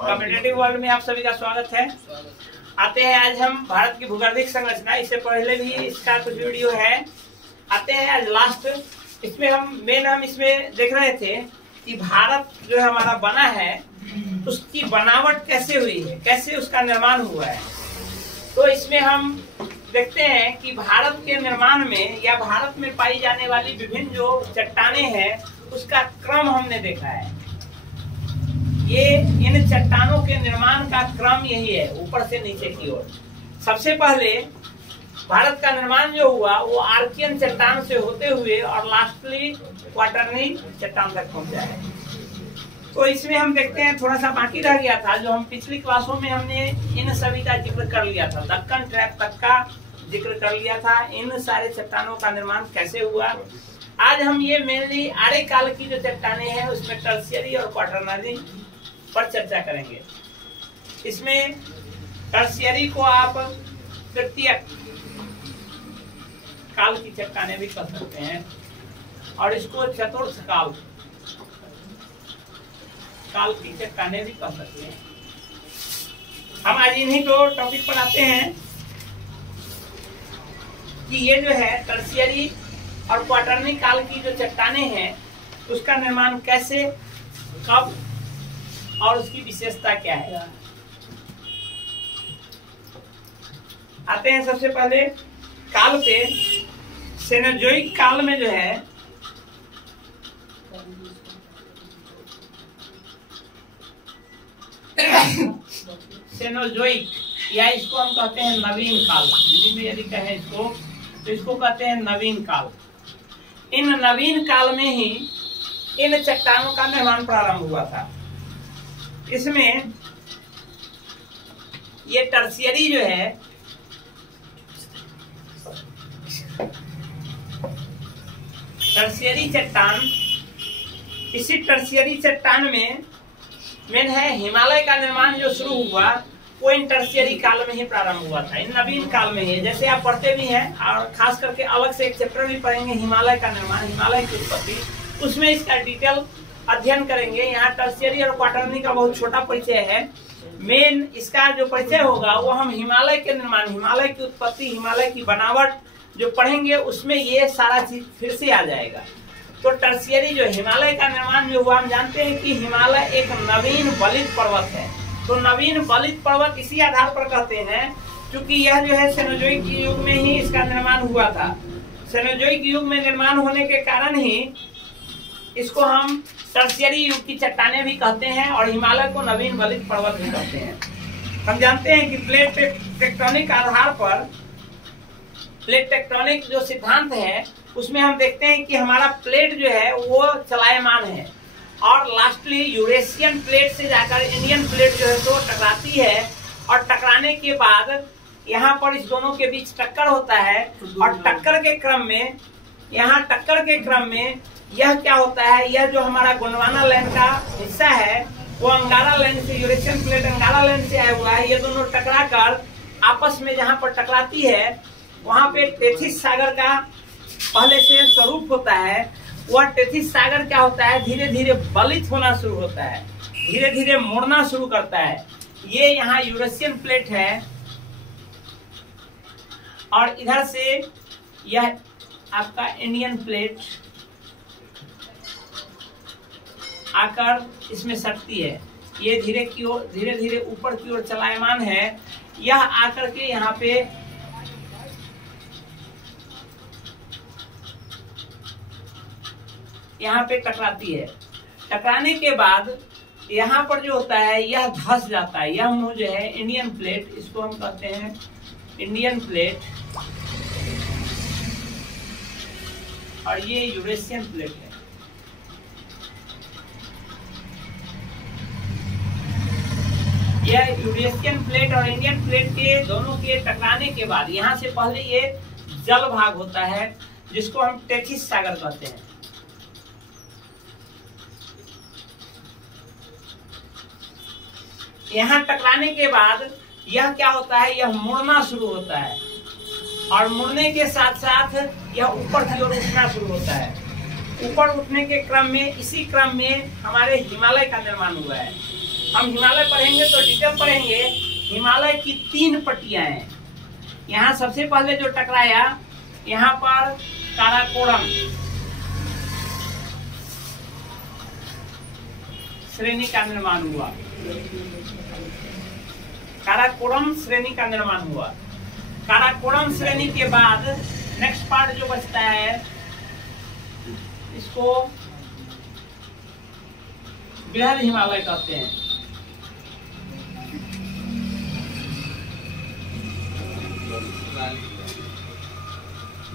Competitive world में आप सभी का स्वागत है। आते हैं आज हम भारत की भूगर्भिक संरचना, इससे पहले भी इसका कुछ वीडियो है। आते हैं आज लास्ट, इसमें हम इसमें देख रहे थे कि भारत जो हमारा बना है उसकी बनावट कैसे हुई है, कैसे उसका निर्माण हुआ है। तो इसमें हम देखते हैं कि भारत के निर्माण में या भारत में पाई जाने वाली विभिन्न जो चट्टानें हैं उसका क्रम हमने देखा है। ये इन चट्टानों के निर्माण का क्रम यही है, ऊपर से नीचे की ओर। सबसे पहले भारत का निर्माण जो हुआ वो आर्कियन चट्टान से होते हुए और लास्टली क्वाटरनी चट्टान तक पहुंचा है। तो इसमें हम देखते हैं थोड़ा सा बाकी रह गया था, जो हम पिछली क्लासों में हमने इन सभी का जिक्र कर लिया था, दक्कन ट्रैक तक का जिक्र कर लिया था, इन सारे चट्टानों का निर्माण कैसे हुआ। आज हम ये मेनली आर्य काल की जो चट्टानें हैं उसमें टर्शियरी और क्वाटरनरी पर चर्चा करेंगे। इसमें टर्शियरी को आप तृतीय काल की चट्टानें भी कह सकते हैं और इसको चतुर्थ काल की चट्टानें भी कह सकते हैं। हम आज इन्हीं को टॉपिक पर आते हैं कि ये जो है टर्शियरी और क्वाटरनी काल की जो चट्टानें हैं उसका निर्माण कैसे, कब और उसकी विशेषता क्या है। आते हैं सबसे पहले काल पे। सेनोजोइक काल में जो है सेनोजोइक या इसको हम कहते हैं नवीन काल, हिंदी में यदि कहें इसको तो इसको कहते हैं नवीन काल। इन नवीन काल में ही इन चट्टानों का निर्माण प्रारंभ हुआ था। इसमें ये टर्शियरी जो है टर्शियरी चट्टान, इसी टर्शियरी चट्टान में मेन है हिमालय का निर्माण जो शुरू हुआ वो इन टर्शियरी काल में ही प्रारंभ हुआ था, इन नवीन काल में ही। जैसे आप पढ़ते भी हैं और खास करके अलग से एक चैप्टर भी पढ़ेंगे हिमालय का निर्माण, हिमालय की उत्पत्ति, उसमें इसका डिटेल अध्ययन करेंगे। यहाँ टर्शियरी और क्वाटरनी का बहुत छोटा परिचय है। मेन इसका जो परिचय होगा वो हम हिमालय के निर्माण, हिमालय की उत्पत्ति, हिमालय की बनावट जो पढ़ेंगे उसमें ये सारा चीज फिर से आ जाएगा। तो टर्शियरी जो हिमालय का निर्माण जो हुआ, हम जानते हैं कि हिमालय एक नवीन बलित पर्वत है। तो नवीन बलित पर्वत इसी आधार पर कहते हैं क्योंकि यह जो है सेनोजोइक युग में ही इसका निर्माण हुआ था। सेनोजोइक युग में निर्माण होने के कारण ही इसको हम टर्शियरी युग की चट्टानें भी कहते हैं और हिमालय को नवीन बलित पर्वत भी कहते हैं। हम जानते हैं कि प्लेट टेक्टोनिक आधार पर, प्लेट टेक्टोनिक जो सिद्धांत है उसमें हम देखते हैं कि हमारा प्लेट जो है वो चलायमान है और लास्टली यूरेशियन प्लेट से जाकर इंडियन प्लेट जो है तो टकराती है और टकराने के बाद यहाँ पर इस दोनों के बीच टक्कर होता है और टक्कर के क्रम में, यहाँ टक्कर के क्रम में यह क्या होता है, यह जो हमारा गोंडवाना लैंड का हिस्सा है वो अंगारा लैंड से, यूरेशियन प्लेट अंगारा लैंड से आया हुआ है। ये दोनों टकरा कर आपस में जहाँ पर टकराती है वहां पे टेथिस सागर का पहले से स्वरूप होता है। वह टेथिस सागर क्या होता है, धीरे धीरे बलित होना शुरू होता है, धीरे धीरे मुड़ना शुरू करता है। ये यहाँ यूरेशियन प्लेट है और इधर से यह आपका इंडियन प्लेट आकर इसमें सटती है। ये धीरे धीरे ऊपर की ओर चलायमान है। यह आकर के यहाँ पे टकराती है। टकराने के बाद यहाँ पर जो होता है यह धंस जाता है। यह मुंह जो है इंडियन प्लेट, इसको हम कहते हैं इंडियन प्लेट और ये यूरेशियन प्लेट है। यह यूरेशियन प्लेट और इंडियन प्लेट के दोनों के टकराने के बाद यहाँ से पहले ये जल भाग होता है जिसको हम टेथिस सागर कहते हैं। यहाँ टकराने के बाद यह क्या होता है, यह मुड़ना शुरू होता है और मुड़ने के साथ साथ यह ऊपर की ओर उठना शुरू होता है। ऊपर उठने के क्रम में, इसी क्रम में हमारे हिमालय का निर्माण हुआ है। हम हिमालय पढ़ेंगे तो डिटेल पढ़ेंगे। हिमालय की 3 पट्टियां हैं। यहाँ सबसे पहले जो टकराया, यहाँ पर काराकोरम श्रेणी का निर्माण हुआ। काराकोरम श्रेणी का निर्माण हुआ। काराकोरम श्रेणी के बाद नेक्स्ट पार्ट जो बचता है, इसको बृहद हिमालय कहते हैं।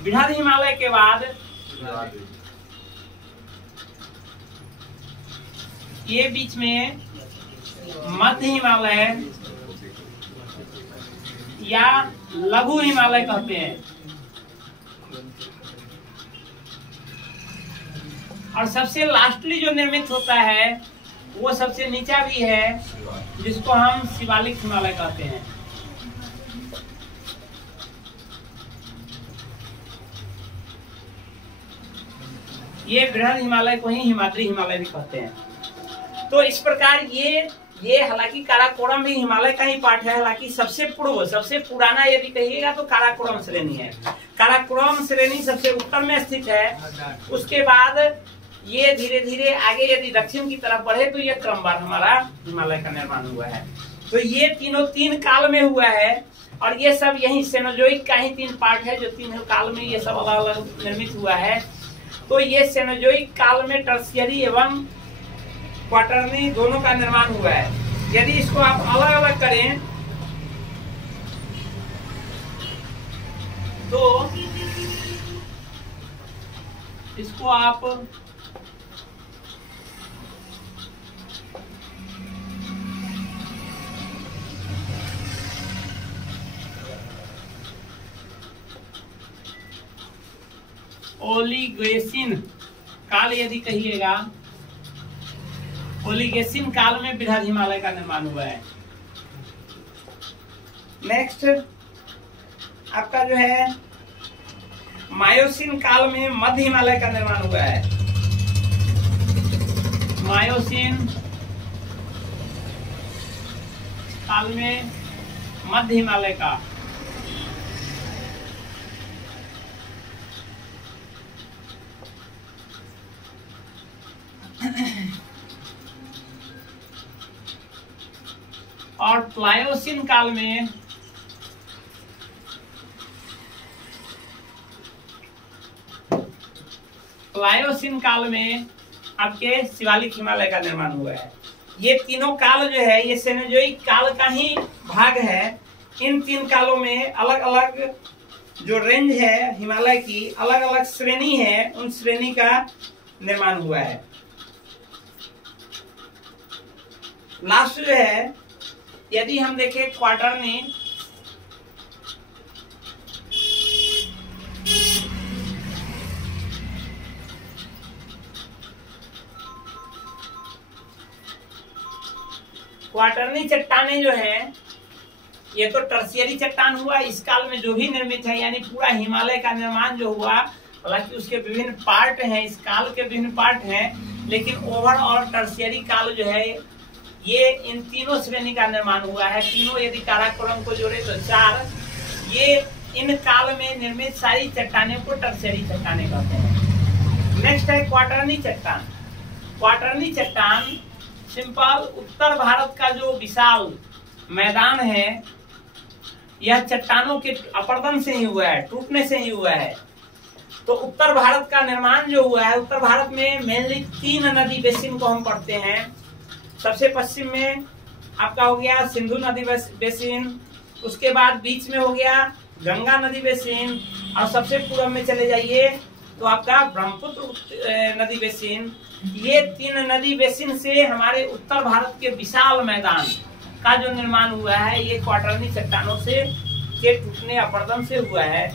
बृहद हिमालय के बाद ये बीच में मध्य हिमालय या लघु हिमालय कहते हैं। और सबसे लास्टली जो निर्मित होता है वो सबसे नीचा भी है, जिसको हम शिवालिक हिमालय कहते हैं। ये बृहद हिमालय को ही हिमाद्री हिमालय भी कहते हैं। तो इस प्रकार ये हालांकि काराकोरम भी हिमालय का ही पार्ट है। हालांकि सबसे पूर्व, सबसे पुराना यदि कहिएगा तो काराकोरम श्रेणी है। काराकोरम श्रेणी सबसे उत्तर में स्थित है। उसके बाद ये धीरे धीरे आगे यदि दक्षिण की तरफ बढ़े तो ये क्रमवार हमारा हिमालय का निर्माण हुआ है। तो ये तीनों 3 काल में हुआ है। और ये सब यही सेनोजोइक का ही 3 पार्ट है, जो 3 काल में ये सब अलग अलग निर्मित हुआ है। तो ये सेनोजोइक काल में टर्शियरी एवं क्वाटरनी दोनों का निर्माण हुआ है। यदि इसको आप अलग अलग करें तो इसको आप ओलिगेसिन काल यदि कहिएगा, ओलिगेसिन काल में बृहद हिमालय का निर्माण हुआ है। नेक्स्ट आपका जो है मायोसिन काल में मध्य हिमालय का निर्माण हुआ है। मायोसिन काल में मध्य हिमालय का। और प्लायोसिन काल में आपके शिवालिक हिमालय का निर्माण हुआ है। ये तीनों काल जो है ये सेनोजोइक काल का ही भाग है। इन 3 कालों में अलग अलग जो रेंज है हिमालय की, अलग अलग श्रेणी है, उन श्रेणी का निर्माण हुआ है। लास्ट जो है यदि हम देखें क्वाटरनी, क्वाटरनी चट्टानें जो हैं ये तो टर्शियरी चट्टान हुआ। इस काल में जो भी निर्मित है, यानी पूरा हिमालय का निर्माण जो हुआ, हालांकि उसके विभिन्न पार्ट हैं, इस काल के विभिन्न पार्ट हैं, लेकिन ओवरऑल टर्शियरी काल जो है ये इन तीनों श्रेणी का निर्माण हुआ है। तीनों यदि काराकोरम को जोड़े तो 4। ये इन काल में निर्मित सारी चट्टानों को टर्शियरी चट्टानें कहते हैं। नेक्स्ट है क्वाटरनी चट्टान। क्वाटरनी चट्टान सिंपल उत्तर भारत का जो विशाल मैदान है, यह चट्टानों के अपरदन से ही हुआ है, टूटने से ही हुआ है। तो उत्तर भारत का निर्माण जो हुआ है, उत्तर भारत में मेनली 3 नदी बेसिन को हम पढ़ते हैं। सबसे पश्चिम में आपका हो गया सिंधु नदी बेसिन, उसके बाद बीच में हो गया गंगा नदी बेसिन, और सबसे पूर्व में चले जाइए तो आपका ब्रह्मपुत्र नदी बेसिन। ये 3 नदी बेसिन से हमारे उत्तर भारत के विशाल मैदान का जो निर्माण हुआ है, ये क्वाटरनी चट्टानों से के टूटने अपरदन से हुआ है,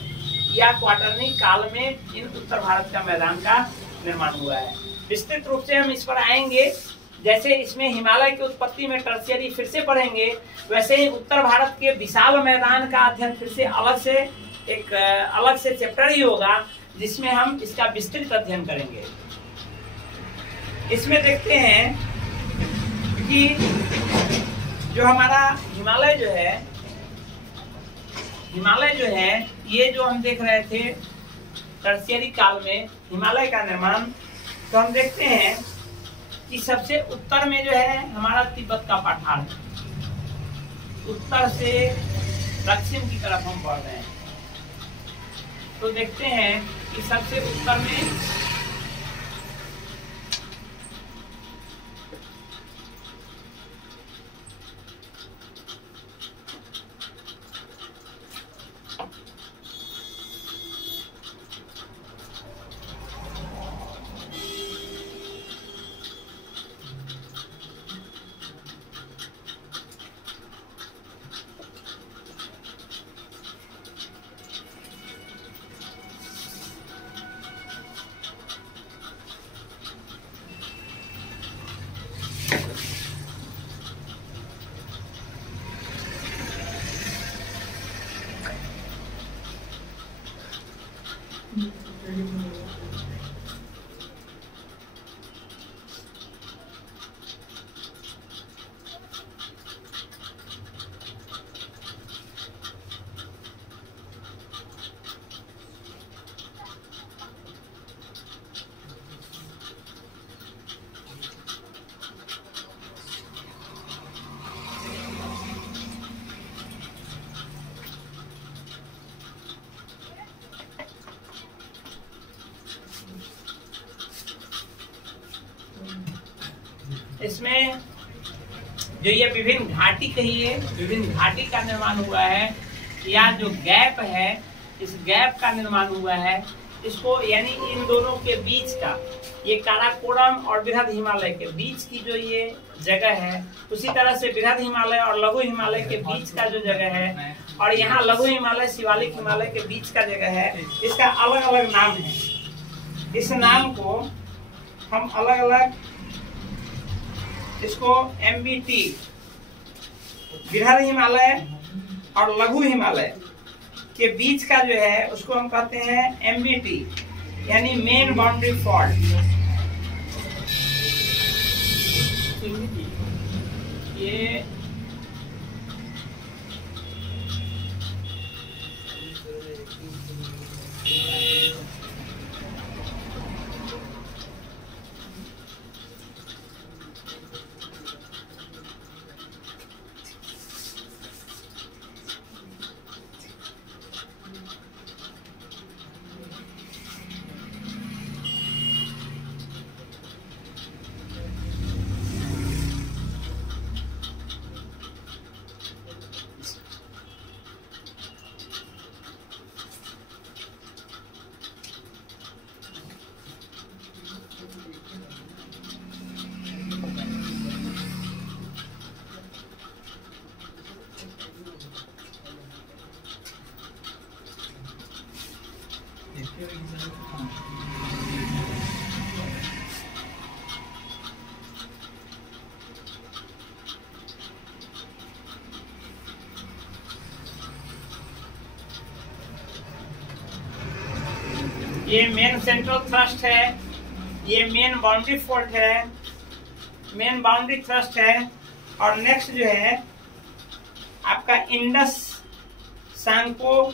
या क्वाटरनी काल में इन उत्तर भारत का मैदान का निर्माण हुआ है। विस्तृत रूप से हम इस पर आएंगे। जैसे इसमें हिमालय की उत्पत्ति में टर्शियरी फिर से पढ़ेंगे, वैसे ही उत्तर भारत के विशाल मैदान का अध्ययन फिर से एक अलग से चैप्टर ही होगा, जिसमें हम इसका विस्तृत अध्ययन करेंगे। इसमें देखते हैं कि जो हमारा हिमालय जो है ये जो हम देख रहे थे टर्शियरी काल में हिमालय का निर्माण, तो हम देखते हैं कि सबसे उत्तर में जो है हमारा तिब्बत का पठार है। उत्तर से दक्षिण की तरफ हम बढ़ रहे हैं, तो देखते हैं कि सबसे उत्तर में इसमें जो ये विभिन्न घाटी कहिए, विभिन्न घाटी का निर्माण हुआ है, या जो गैप है इस गैप का निर्माण हुआ है, इसको यानी इन दोनों के बीच का, ये काराकोरम और बृहद हिमालय के बीच की जो ये जगह है, उसी तरह से बृहद हिमालय और लघु हिमालय के बीच का जो जगह है, और यहाँ लघु हिमालय शिवालिक हिमालय के बीच का जगह है, इसका अलग अलग नाम है। इस नाम को हम अलग अलग इसको MBT बृहद हिमालय और लघु हिमालय के बीच का जो है उसको हम कहते हैं MBT, यानी मेन बाउंड्री फॉल्ट। ये ये मेन सेंट्रल थ्रस्ट है, ये मेन बाउंड्री फोल्ट है, मेन बाउंड्री थ्रस्ट है। और नेक्स्ट जो है आपका इंडस सांको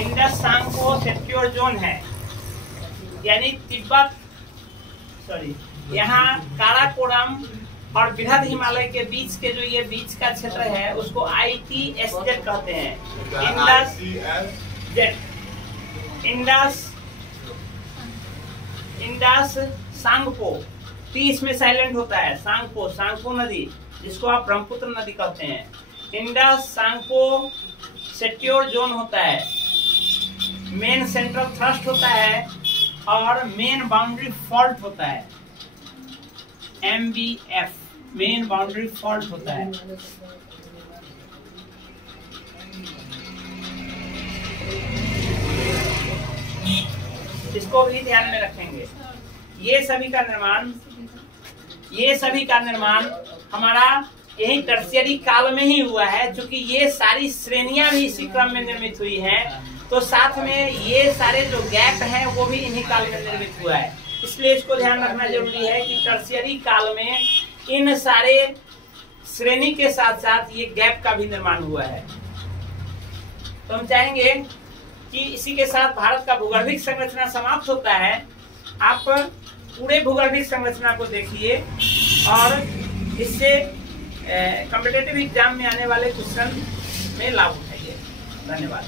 इंडस सांको सिक्योर जोन है, यानी तिब्बत यहाँ काराकोरम और बृहद हिमालय के बीच के जो ये बीच का क्षेत्र है उसको ITSZ कहते हैं। इंडस सांगपो, टी इसमें साइलेंट होता है। सांगपो नदी, जिसको आप ब्रह्मपुत्र नदी कहते हैं। इंडस सांगपो सिक्योर जोन होता है, मेन सेंट्रल थ्रस्ट होता है और मेन बाउंड्री फॉल्ट होता है। MBF मेन बाउंड्री फॉल्ट होता है। इसको भी ध्यान में रखेंगे। ये सभी का निर्माण हमारा यही टर्शियरी काल में ही हुआ है, क्योंकि ये सारी श्रेणियां भी इसी क्रम में निर्मित हुई हैं, तो साथ में ये सारे जो गैप हैं वो भी इन्हीं काल में निर्मित हुआ है। इसलिए इसको ध्यान रखना जरूरी है कि टर्शियरी काल में इन सारे श्रेणी के साथ साथ ये गैप का भी निर्माण हुआ है। तो हम चाहेंगे कि इसी के साथ भारत का भूगर्भिक संरचना समाप्त होता है। आप पूरे भूगर्भिक संरचना को देखिए और इससे कॉम्पिटिटिव एग्जाम में आने वाले क्वेश्चन में लाभ उठाइए। धन्यवाद।